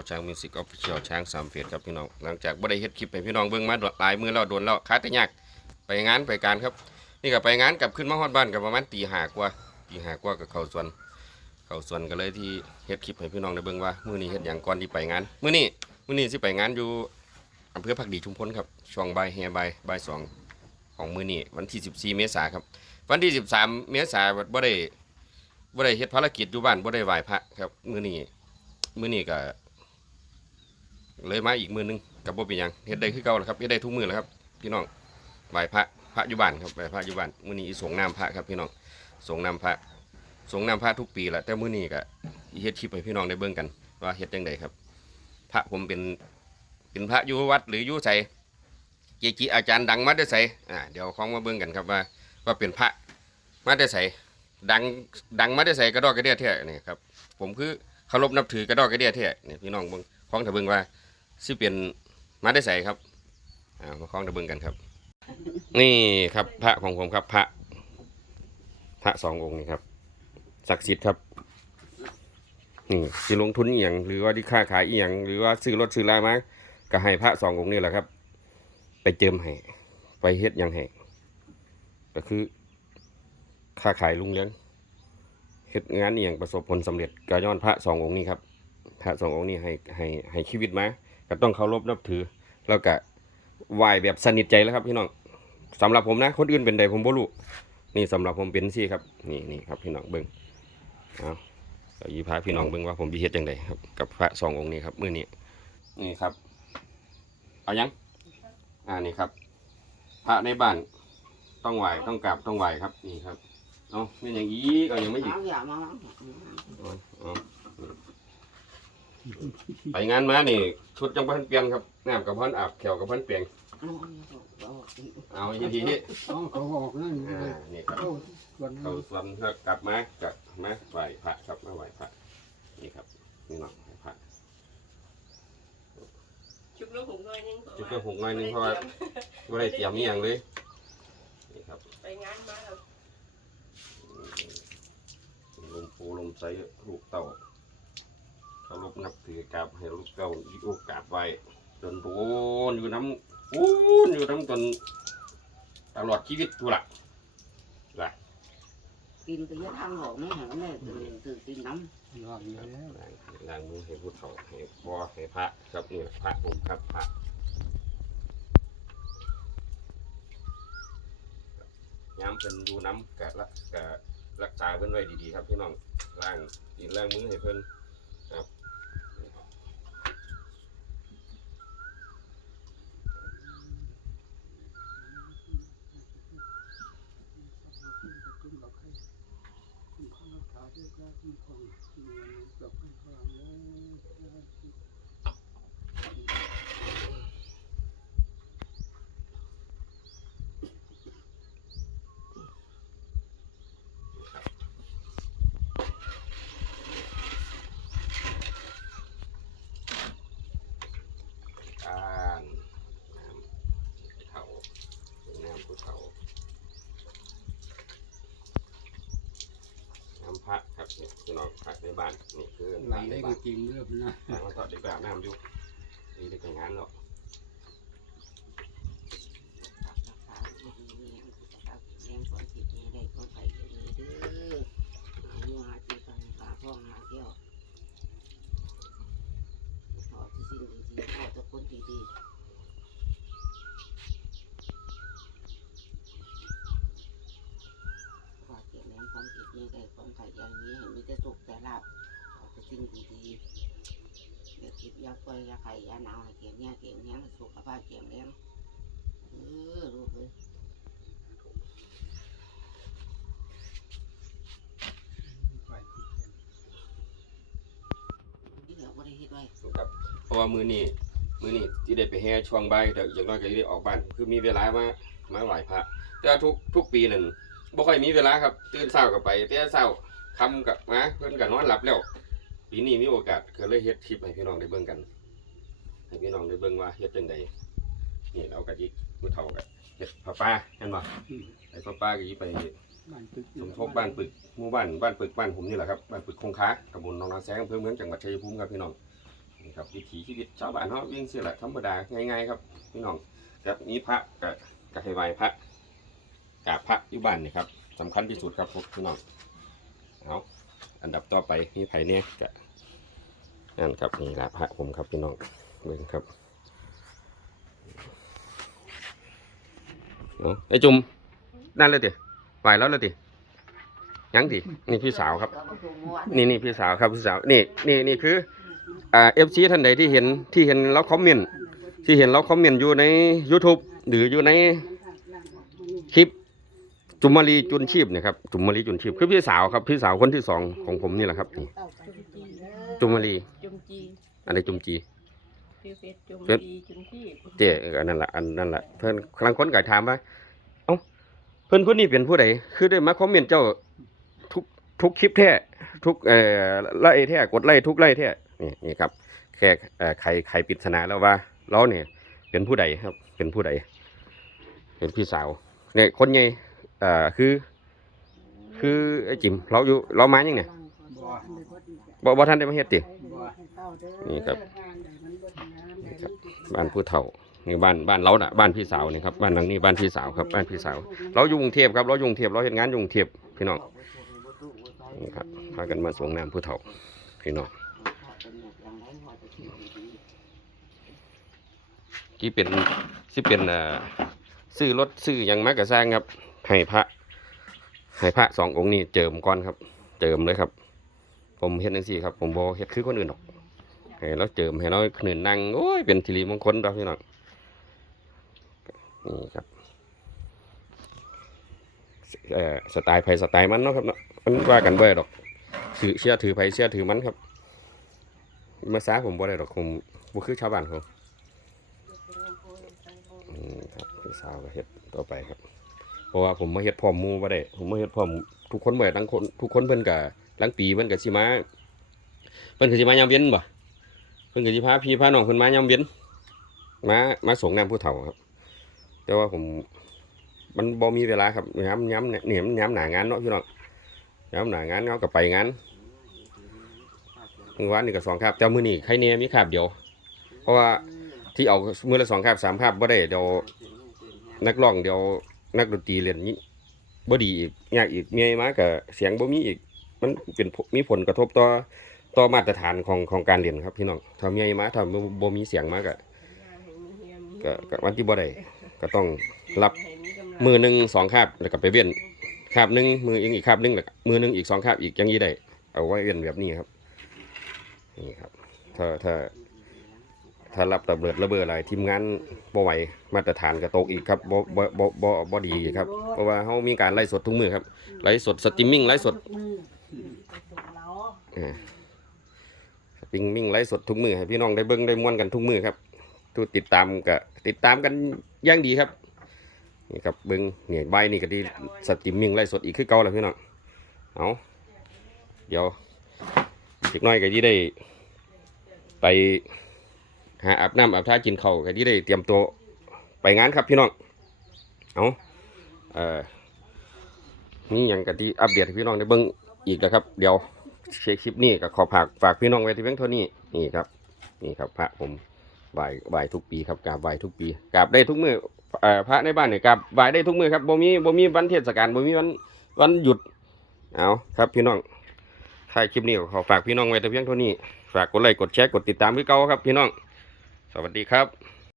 อช้างมิวสิกออฟฟิเชียลช้างสามเฟสครับพี่น้องหลังจากบ่ได้เฮ็ดคลิปให้พี่น้องเบิ่งมาหลายมือแล้วโดนแล้วขาดแต่ยากไปงานไปการครับ นี่ก็ไปงานกลับขึ้นมาฮอดบ้านกับประมาณตีห้ากว่าตีห้ากว่ากับเขาส่วนเขาส่วนก็เลยที่เฮ็ดคลิปให้พี่น้องได้เบิ่งว่ามื้อนี้เฮ็ดหยังก่อนที่ไปงานมื้อนี้มื้อนี้สิไปงานอยู่อำเภอผักดีชุมพลครับช่วงบ่ายแฮบ่ายบ่ายสองของมื้อนี้วันที่ 14 เมษายนครับ วันที่ 13 เมษายนบ่ได้บ่ได้เฮ็ดภารกิจอยู่บ้านบ่ได้ไหว้พระครับมื้อนี้มื้อนี้ก็ เลยมาอีกมือนึงก็บ่เป็นหยังเฮ็ดได้คือเก่าแหล้วครับเฮ็ดได้ทุกมือแหล้วครับพี่น้องไหว้พระพระอยู่บ้านครับไหว้พระอยู่บ้านมื้อนี้อีสงน้ำพระครับพี่น้องสงน้ำพระสงน้ำพระทุกปีแหละแต่มื้อนี้ก็เฮ็ดคลิปให้พี่น้องได้เบิ่งกัน ว่าเฮ็ดจังไดครับ พระผมเป็นเป็นพระอยู่วัดหรืออยู่ไสเกจิอาจารย์ดังมาได้ไสอ่าเดี๋ยวของมาเบิ่งกันครับว่าว่าเป็นพระมาได้ไสดังดังมาได้ไสกระดอกกระเดียเท่นี่ครับผมคือเคารพนับถือกระดอกกระเดียเท่นี่พี่น้องเบิ่งของตะเบิ่งว่า สิเป็นมาได้ไสครับอ่ามาของตะเบิงกันครับ นี่ครับพระของผมครับพระ พระสององค์นี่ครับศักดิ์สิทธิ์ครับนี่สิลงทุนอียงหรือว่าที่ค้าขายอียงหรือว่าซื้อรถซื้อลามาก็ให้พระสององค์นี่แหละครับ ไปเจิมให้ไปเฮ็ดยังให้ก็คือค้าขายลุงเลี้ยงเฮ็ดงานอียงประสบผลสำเร็จก็ย้อนพระสององค์นี้ครับพระสององค์นี้ให้ให้ให้ชีวิตมา ก็ต้องเคารพนับถือ แล้วก็ไหว้แบบสนิทใจแล้วครับพี่น้องสำหรับผมนะคนอื่นเป็นใดผมบ่รู้นี่สำหรับผมเป็นซี่ครับ นี่นี่ครับพี่น้องเบิ้งเอาเดี๋ยวยีพาพี่น้องเบิ้งว่าผมพิเฮ็ดจังไดครับกับพระสององค์นี้ครับมื้อนี้นี่ครับ เอายังอ่านี่ครับ พระในบ้านต้องไหวต้องกราบต้องไหวครับนี่ครับเอาไม่อย่างอีกเอายังไม่หยิบ ไปงานมานี่ชุดจังพันเปลี่ยนครับน้ำกับพันอาบแขวกับพันเปลี่ยนเอาอีกทีที่อ๋อเขาบอกนั่นอ่านี่ครับ เข้าส่วนเข้าสวนแล้วกลับมากลับมาไหว้พระครับมาไหว้พระนี่ครับ นี่เนาะไหว้พระ จุกลูกหุงหน่อยนึงจุดกระหุงหน่อยหนึงเพราะว่า ไม่ได้เตรียมนี่อหย่างเลยนี่ครับไปงานมาแล้วลมปูลมใสลูกเต่า เขาลบนับถือกราบให้ลูกเต่าอยู่กราบไหว้จนโดนอยู่น้ำปูนอยู่น้ำจนตลอดชีวิตทุละ Kim cái giết thăng hổ mấy hả này từ từ tin lắm หลังแล้วล้างล้างมือให้ผู้เฒ่าให้พ่อให้พระครับนี่พระผมครับพระย้ำเป็นดูน้ำกะละกะรักษาเพิ่นไว้ดีๆครับพี่น้องล้างตีนล้างมือให้เพิ่นครับ คุณบอกให้คุณข้ารักษา ด้วยการคุณของที่มีกับให้พลังเลยการน้ำเฒ่าน้ำผู้เฒ่าน้ำพระครับ นี่พี่น้องพระในบ้านนี่คือหลังในนี้บ้าก็นจริงเรื่องนะแต่ว่าก็ได้แบบน้ำอยู่นี่ได้แต่งงานหรอก มีแต่ความขายอย่งนี้เห็นมีแต่สุขแต่ลาบเอาแต่สิ่งดีๆอย่าคิดยาไฟยาไข่ยาหนาวให้เกียงเนี่ยเกียงเนี่ยสุขภาพเขียงเลี้ยงเออรู้ยเหลืเครับเพราะว่ามือนี่มือนี่ที่ได้ไปแห่ช่วงใบายแต่อย่างน้อยก็ได้ออกบ้าน คือมีเวลามามาไหว้พระแต่ทุกทุกปีหนึ่ง บ่ค่อยมีเวลาครับ ตื่นเช้าก็ไปแต่เช้าค่ำก็มาเพิ่นก็นอนหลับแล้วปีนี้มีโอกาสก็เลยเฮ็ดคลิปให้พี่น้องได้เบิ่งกัน ให้พี่น้องได้เบิ่งว่าเฮ็ดจังไดนี่เราก็สิผู้เฒ่าก็เฮ็ดผ้าป่าเห็นบ่ไอ้ผ้าป่าก็สิไปบ้านตึกสมทบบ้านปึกหมู่บ้านบ้านปึกบ้านผมนี่แหละครับบ้านปึกคงค้าตำบลหนองนาแซงอำเภอเมืองจังหวัดชัยภูมิครับพี่น้องนี่ครับวิถีชีวิตชาวบ้านเฮาวิ่งเสียแหละธรรมดาง่ายๆครับพี่น้องกับนี้พระกับกับให้ไหว้พระ กาพระอยู่บ้านนี่ครับสำคัญที่สุดครับพี่น้องเอาอันดับต่อไปมีไผ่เนี่ยกะนั่นครับนี่ละพระผมครับพี่น้องเบิ่งครับเอาไอ้จุ่มนั่นเลยติไหวแล้วเลยติยังตินี่พี่สาวครับ นี่นี่พี่สาวครับพี่สาวนี่นี่นี่คืออ่าเอฟซีท่านใดที่เห็นที่เห็นเราคอมเมนต์ที่เห็นเราคอมเมนต์อยู่ใน YouTube หรืออยู่ในคลิป จุมมารีจุนชีพเนะครับจุมมารีจุนชีพคือพี่สาวครับพี่สาวคนที่สองของผมนี่แหละครับนี่จุมมารีจุมจีอันนี้จุมจีฟิวเฟสจุมเฟซจีจุมที่เจ๊เอออันนั้นแหละอันนั่นแหละเพื่อนกำลังคนก็ถามว่าเอ้าเพื่อนผู้นี้เป็นผู้ใดคือได้มาคอมเมนต์เจ้าทุกทุกคลิปแท้ทุกเอ่อไล่แท้กดไล่ทุกไล่แท้นี่นี่ครับแค่เอ่อใครใครปริศนาแล้วว่าเราเนี่ยเป็นผู้ใดครับ เป็นผู้ใดเป็นพี่สาวเนี่ยคนใหญ่เอ่อคือ คือไอ้จิมเราอยู่เรามายังเนี่ยบ่บ่ทันได้มาเฮ็ดตินี่ครับบ้านผู้เฒ่านี่บ้านบ้านเราน่ะบ้านพี่สาวนี่ครับบ้านหลังนี้บ้านพี่สาวครับบ้านพี่สาว เราอยู่กรุงเทพครับเราอยู่กรุงเทพเราเฮ็ดงานอยู่กรุงเทพพี่น้องนี่ครับพากันมาสวงน้ำผู้เฒ่าพี่น้องที่เป็นสิเป็นอ่อซื้อรถซื้อยังมากระสร้างครับ ให้พระให้พระสององค์นี้เจิมก่อนครับ เจิมเลยครับ ผมเฮ็ดจังซี่ครับ ผมบ่เฮ็ดคือคนอื่นหรอกให้เราเจิมให้เราขนืนนั่งโอ้ยเป็นสิริมงคลเราพี่น้องนี่ครับเอ่สไตล์ไผสไตล์มันเนาะครับเนาะมันว่ากันบ่ได้ดอกถือเชื่อถือไผเชื่อถือมันครับมาซาผมบ่ได้ดอกผมบ่คือชาวบ้านเขาอืมครับพี่สาวก็เฮ็ดต่อไปครับ เพราะว่าผมมาเฮ็ดพร้อมหมู่บ่ได้ผมมาเฮ็ดพร้อมทุกคนบ่ได้ทั้งคนทุกคนเพิ่นก็หลังปีเพิ่นก็สิมาเพิ่นก็สิมายามเย็นบ่เพิ่นก็สิพาพี่พาน้องเพิ่นมายามเย็นมามาส่งน้ำผู้เฒ่าครับ แต่ว่าผมมันบ่มีเวลาครับย้ำย้ำเนี่ยเนี่ยมันย้ำหนางานเนาะพี่น้องย้ำหนางานเขาก็ไปงานมือวานนี่ก็สองคาบแต่มื้อนี้ใครเนี่ยมีคาบเดียว เพราะว่าที่เอามื้อละสองคาบสามคาบบ่ได้เดี๋ยวนักร้องเดี๋ยว นักดนตรีเล่นนี้บ่ดีอีกยากอีกเมียมาก็เสียงบ่มีอีก มันเป็นผลมีผลกระทบต่อต่อมาตรฐานของของการเรียนครับพี่น้องทำใหญ่มาทำบ่มีเสียงมาก็ก็ก็วันที่บ่ได้ก็ต้องรับมือหนึ่งสองคาบแล้วก็ไปเว้นคาบหนึ่งมืออีกอีกคาบหนึ่งแล้วก็มือหนึ่งอีกสองคาบอีกอย่างนี้ได้เอาไว้เว้นแบบนี้ครับนี่ครับถ้าถ้า ถ้ารับระเบิดระเบิดอะไรทีมงานบ่ไหวมาตรฐานก็ตกอีกครับบ่บ่บ่บ่บ่ดีอีครับ เพราะว่าเฮามีการไล่สดทุกมือครับไล่สดสตรีมมิ่งไล่สดอ่าปิงมิ่งไลฟ์สดทุกมือให้พี่น้องได้เบิ้งได้ม่วนกันทุกมือครับทุกติดตามก็ติดตามกันย่างดีครับนี่ครับเบิ้งเนี่ยใบนี่ก็ดีสตรีมมิ่งไลฟ์สดอีกคือเก่าแล้วพี่น้องเอาเดี๋ยวอีกหน้อยก็ที่ได้ไป หาอาบน้ำอาบท่ากินข้าวก็ที่ได้เตรียมตัวไปงานครับพี่น้องเอาเอ่อนี่ยังกันที่อัปเดตให้พี่น้องได้เบิ้งอีกแล้วครับ เดี๋ยวเช็คคลิปนี้ก็ขอฝากฝากพี่น้องไว้ที่เพียงเท่านี้นี่ครับ นี่ครับพระผมไหว้ไหว้ทุกปีครับกราบไหวทุกปีกราบได้ทุกมือเอ่อพระในบ้านเนี่ยกราบไหวได้ทุกมือครับบ่มีบ่มีวันเทศกาลบ่มีวันวันหยุดเอาครับพี่น้องท้ายคลิปนี้ขอฝากพี่น้องไว้แต่เพียงเท่านี้ ฝากกดไลค์กดแชร์กดติดตามพี่เก่าครับพี่น้อง สวัสดีครับ